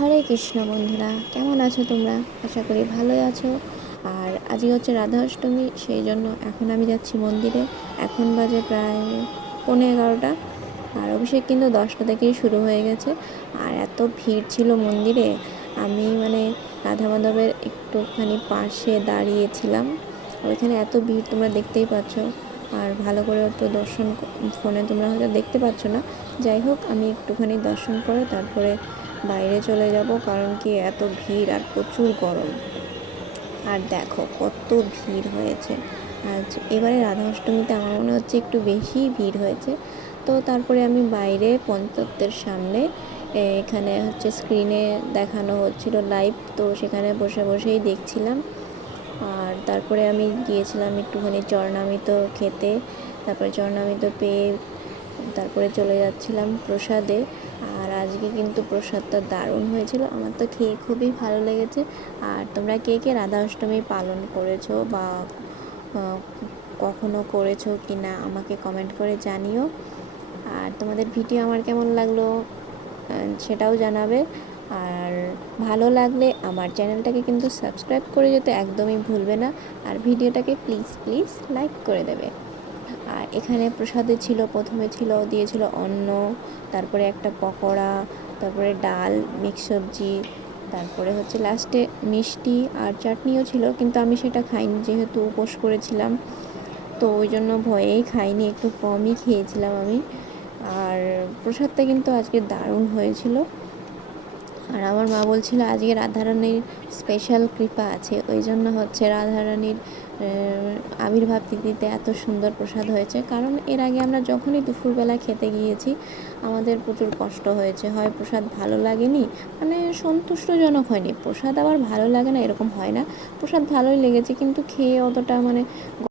হরে কৃষ্ণ বন্ধুরা, কেমন আছো তোমরা? আশা করি ভালোই আছো। আর আজকে হচ্ছে রাধা অষ্টমী, সেই জন্য এখন আমি যাচ্ছি মন্দিরে। এখন বাজে প্রায় 11:15। আর অভিষেক কিন্তু 10টা থেকেই শুরু হয়ে গেছে। আর এত ভিড় ছিল মন্দিরে, আমি রাধা মাধবের একটুখানি পাশে দাঁড়িয়েছিলাম। ওইখানে এত ভিড় তোমরা দেখতেই পাচ্ছ। আর ভালো করে একটু দর্শন, ফোনে তোমরা হয়তো দেখতে পাচ্ছ না। যাই হোক, আমি একটুখানি দর্শন করে তারপরে বাইরে চলে যাব, কারণ কি এত ভিড় আর প্রচুর গরম। আর দেখো কত ভিড় হয়েছে আজ। এবারে রাধা অষ্টমীতে আমার মনে হচ্ছে একটু বেশি ভিড় হয়েছে। তো তারপরে আমি বাইরে পঞ্চতত্ত্বের সামনে, এখানে হচ্ছে স্ক্রিনে দেখানো হচ্ছিল লাইভ, তো সেখানে বসে বসেই দেখছিলাম। আর তারপরে আমি গিয়েছিলাম একটুখানি চরণামৃত খেতে। তারপরে চরণামৃত পেয়ে তারপরে চলে যাচ্ছিলাম প্রসাদে। আর আজকে কিন্তু প্রসাদটা দারুণ হয়েছিল, আমার তো খেয়ে খুবই ভালো লেগেছে। আর তোমরা কে কে রাধা অষ্টমী পালন করেছো বা কখনো করেছো কি না আমাকে কমেন্ট করে জানিও। আর তোমাদের ভিডিও আমার কেমন লাগলো সেটাও জানাবে। আর ভালো লাগলে আমার চ্যানেলটাকে কিন্তু সাবস্ক্রাইব করে যেতে একদমই ভুলবে না। আর ভিডিওটাকে প্লিজ প্লিজ লাইক করে দেবে। আর এখানে প্রসাদে ছিল, প্রথমে দিয়েছিল অন্ন, তারপরে একটা পকোড়া, তারপরে ডাল, মিক্স সবজি, তারপরে হচ্ছে লাস্টে মিষ্টি আর চাটনিও ছিল, কিন্তু আমি সেটা খাইনি যেহেতু উপোস করেছিলাম। তো ওই জন্য ভয়েই খাইনি, একটু কমই খেয়েছিলাম আমি। আর প্রসাদটা কিন্তু আজকে দারুণ হয়েছিল। আর আমার মা বলছিল আজকে রাধারানীর স্পেশাল কৃপা আছে, ওই জন্য হচ্ছে রাধারানীর আবির্ভাব তিথিতে এত সুন্দর প্রসাদ হয়েছে। কারণ এর আগে আমরা যখনই দুপুরবেলা খেতে গিয়েছি আমাদের প্রচুর কষ্ট হয়েছে, হয় প্রসাদ ভালো লাগেনি, সন্তুষ্টজনক হয়নি। প্রসাদ আবার ভালো লাগে না এরকম হয় না, প্রসাদ ভালোই লেগেছে কিন্তু খেয়ে অতটা